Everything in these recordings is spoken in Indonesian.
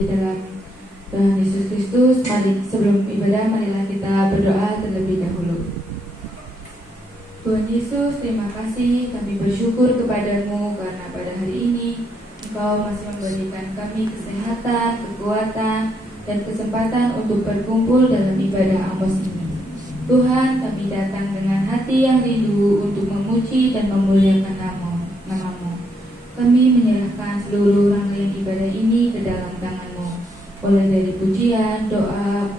Di dalam Tuhan Yesus Kristus, sebelum ibadah marilah kita berdoa terlebih dahulu. Tuhan Yesus, terima kasih, kami bersyukur kepadamu karena pada hari ini Engkau masih memberikan kami kesehatan, kekuatan, dan kesempatan untuk berkumpul dalam ibadah Amos ini. Tuhan, kami datang dengan hati yang rindu untuk memuji dan memuliakan namamu. Kami menyerahkan seluruh rangkaian ibadah ini ke dalam tangan-Mu, mulai dari pujian, doa,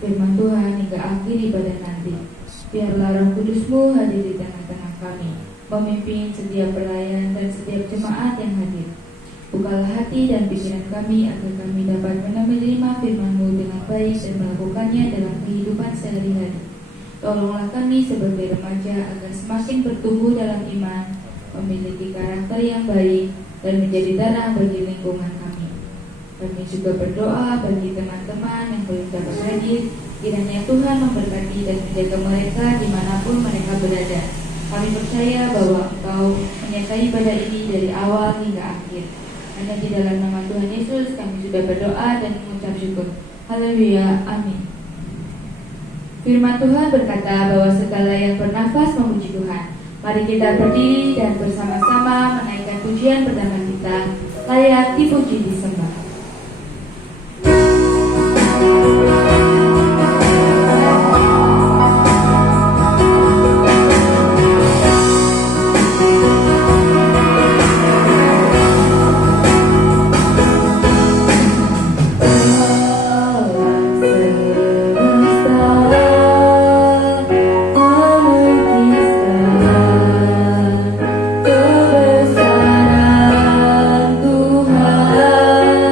firman Tuhan hingga akhir ibadah nanti. Biarlah Roh Kudus-Mu hadir di tengah-tengah kami, memimpin setiap pelayan dan setiap jemaat yang hadir. Bukalah hati dan pikiran kami agar kami dapat menerima firman-Mu dengan baik dan melakukannya dalam kehidupan sehari-hari. Tolonglah kami sebagai remaja agar semakin bertumbuh dalam iman, memiliki karakter yang baik, dan menjadi terang bagi lingkungan kami. Kami juga berdoa bagi teman-teman yang belum dapat hadir, kiranya Tuhan memberkati dan menjaga mereka dimanapun mereka berada. Kami percaya bahwa Engkau menyertai ibadah ini dari awal hingga akhir. Hanya di dalam nama Tuhan Yesus kami sudah berdoa dan mengucap syukur. Haleluya, amin. Firman Tuhan berkata bahwa segala yang bernafas memuji Tuhan. Mari kita berdiri dan bersama-sama menaikkan pujian pertama kita, layak dipuji disembah. Kebesaran Tuhan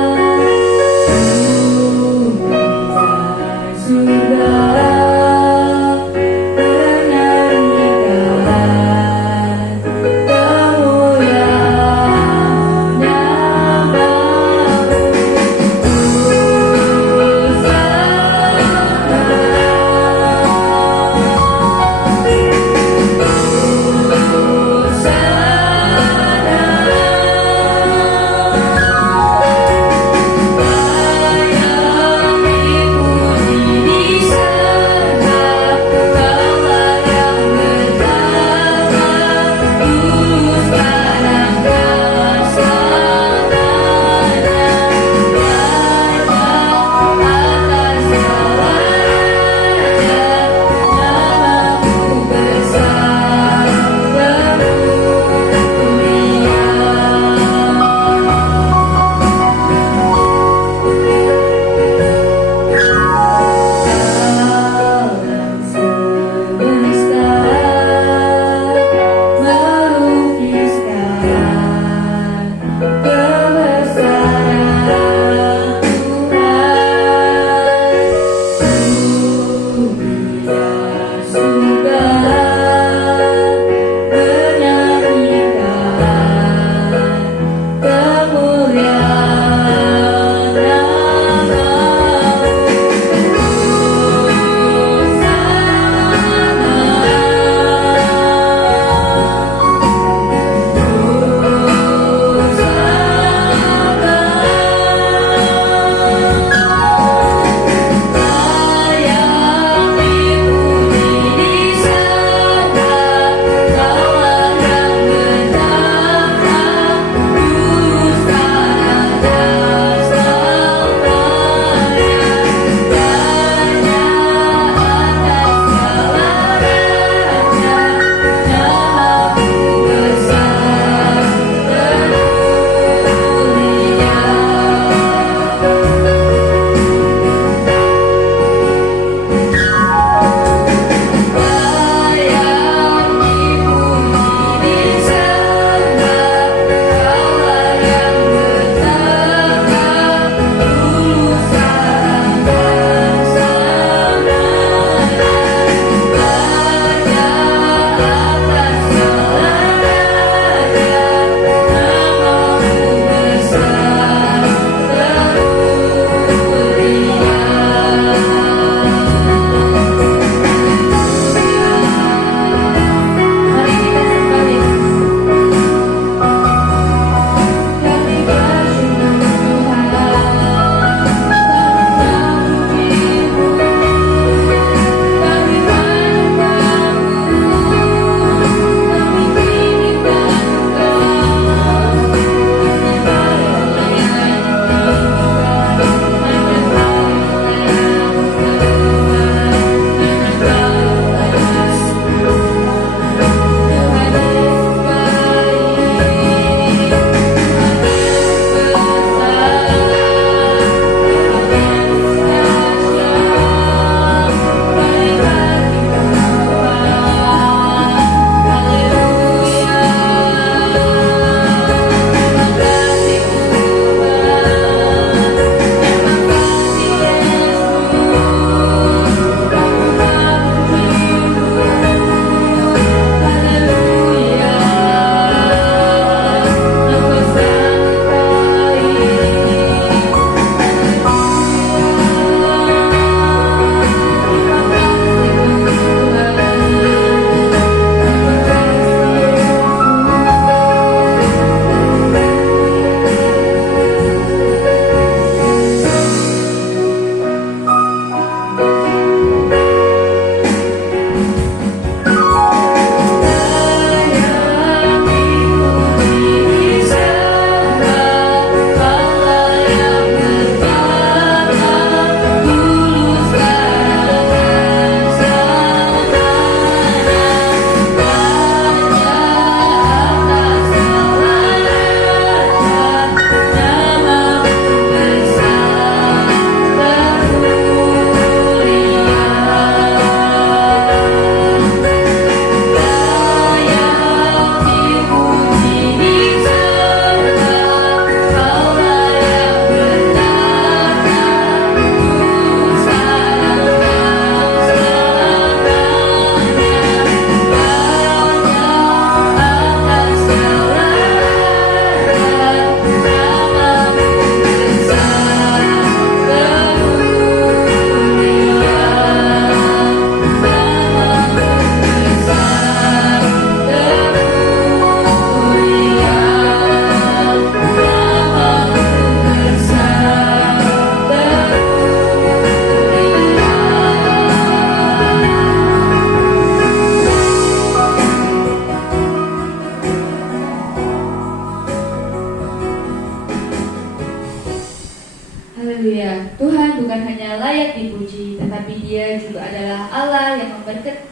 Haleluya, Tuhan bukan hanya layak dipuji, tetapi Dia juga adalah Allah yang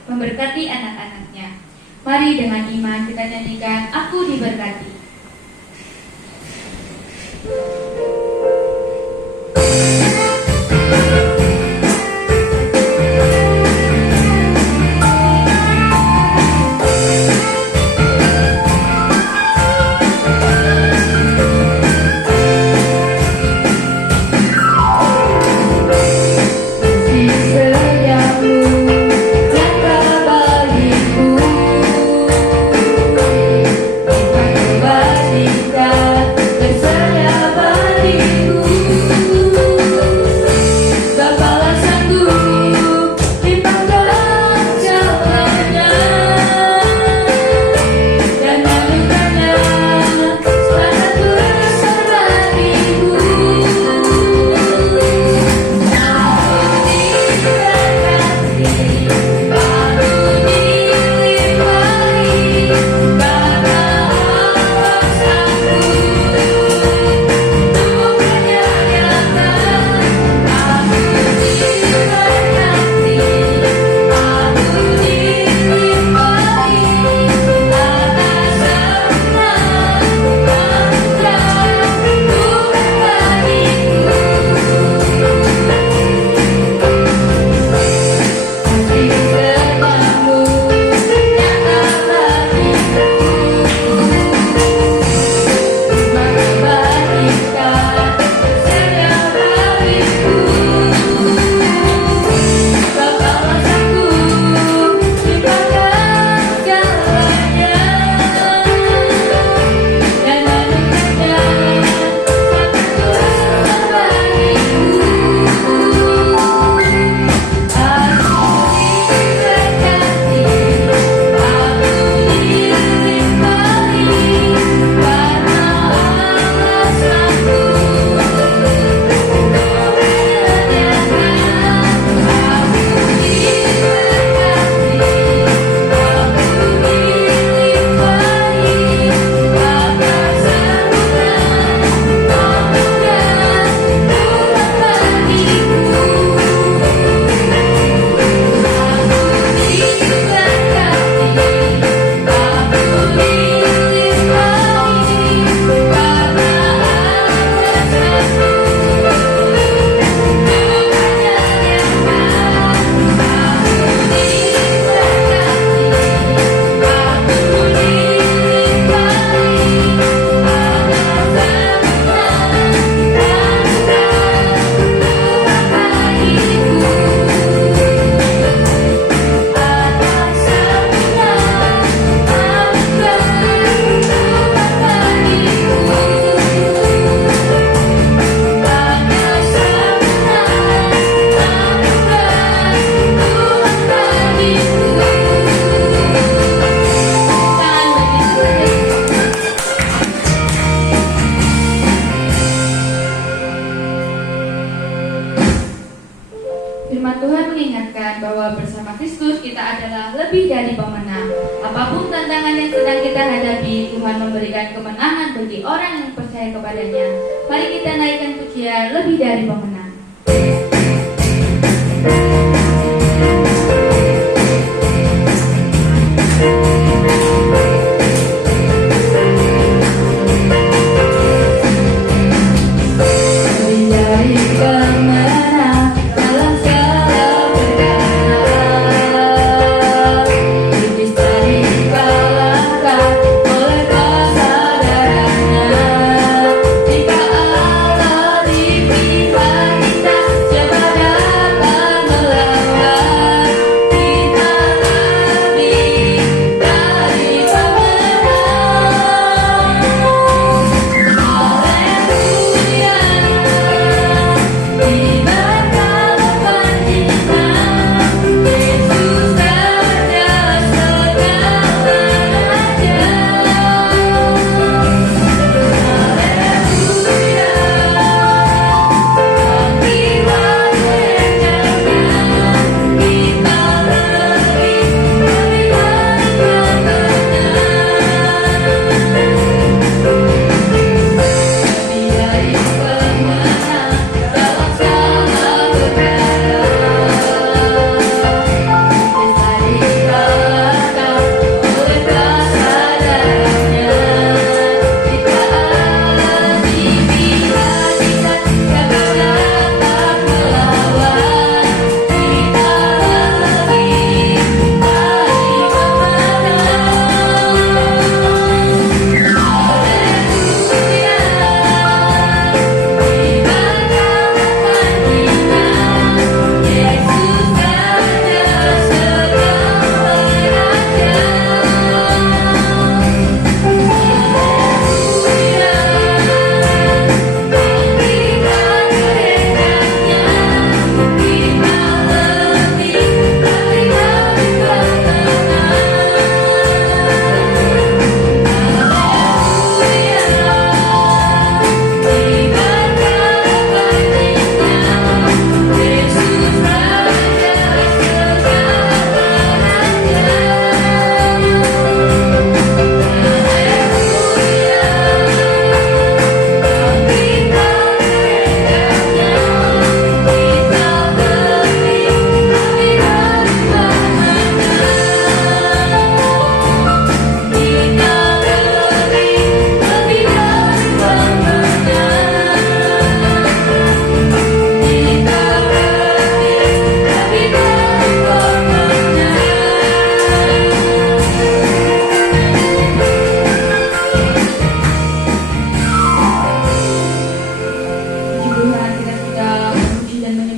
memberkati anak-anaknya. Mari dengan iman kita nyanyikan Aku Diberkati. Firman Tuhan mengingatkan bahwa bersama Kristus kita adalah lebih dari pemenang. Apapun tantangan yang sedang kita hadapi, Tuhan memberikan kemenangan bagi orang yang percaya kepadanya. Mari kita naikkan pujian lebih dari pemenang. Haleluya.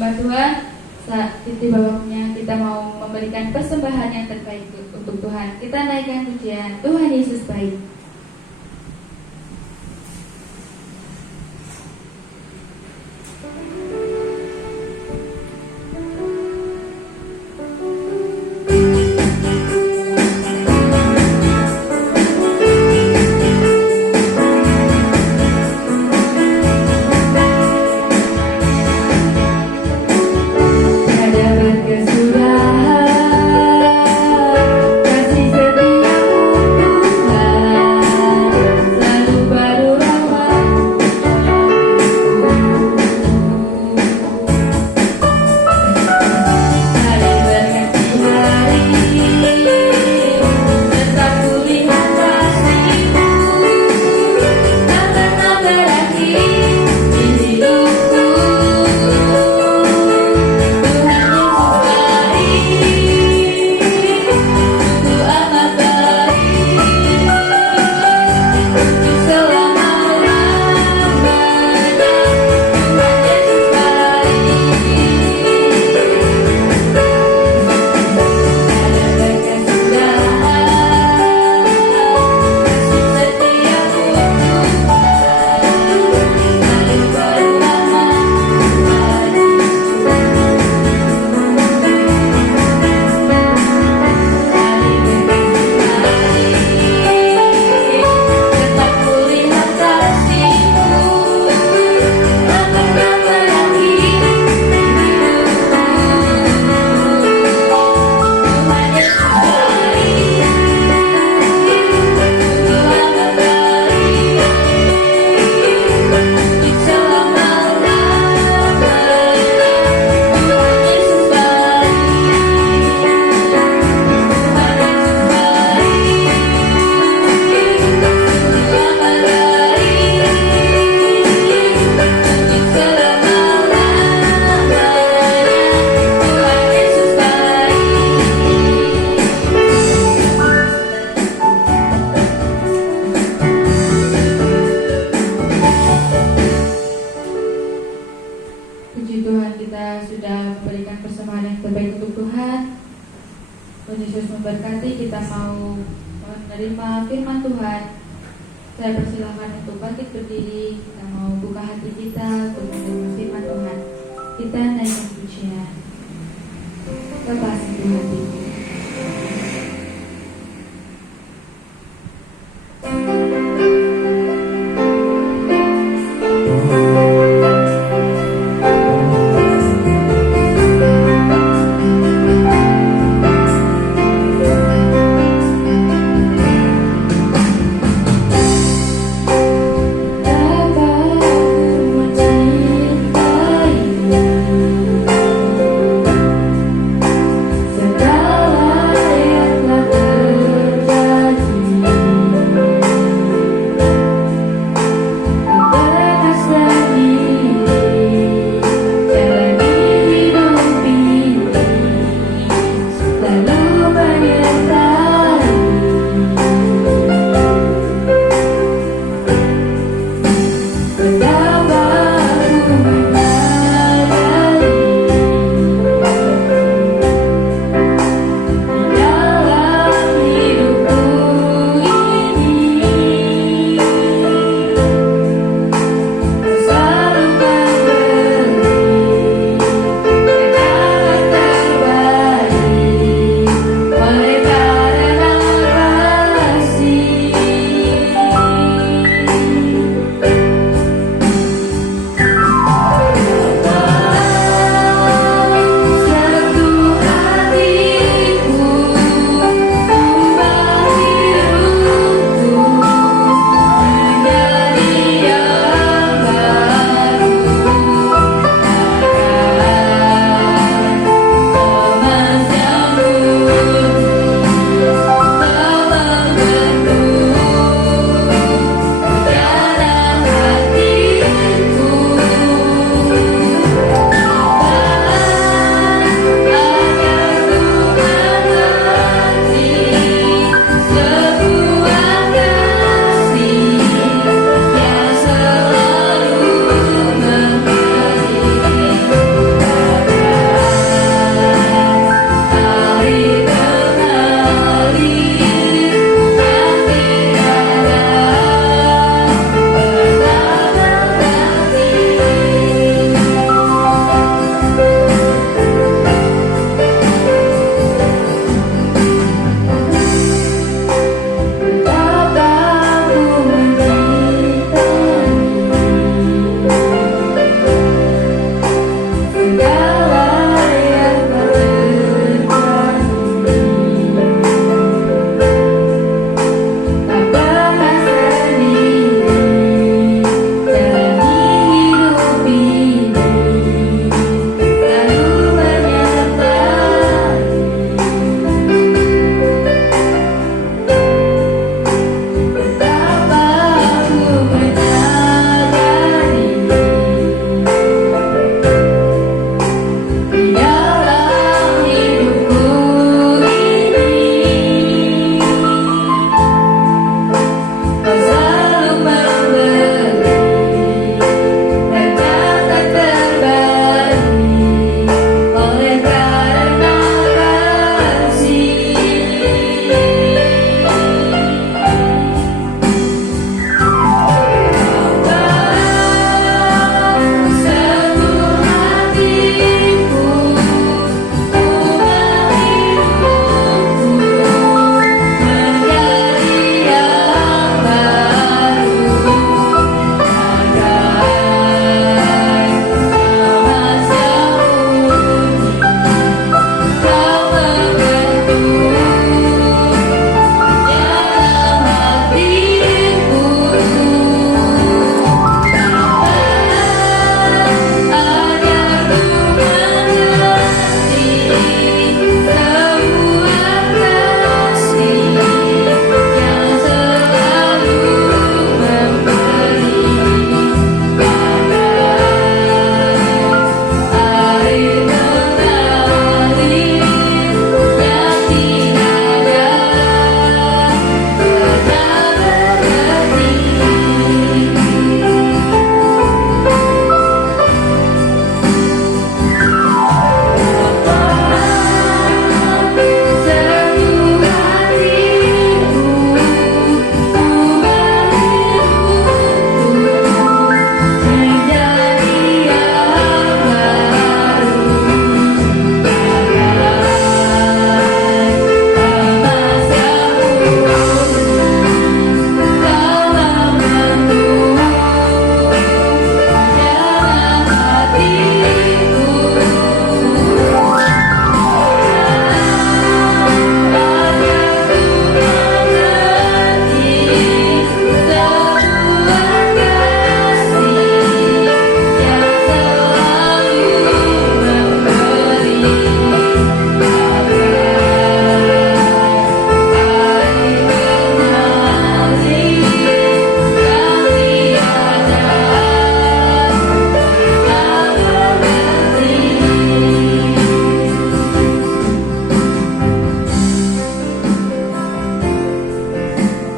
hamba Tuhan, saat titik waktunya kita mau memberikan persembahan yang terbaik untuk Tuhan. Kita naikkan pujian Tuhan Yesus baik. Tuhan Yesus memberkati. Kita mau menerima firman Tuhan. Saya persilahkan untuk bangkit berdiri. Kita mau buka hati kita untuk menerima firman Tuhan. Kita naikkan pujian. Bapa sentuh hatiku. Bapa, ku Dalam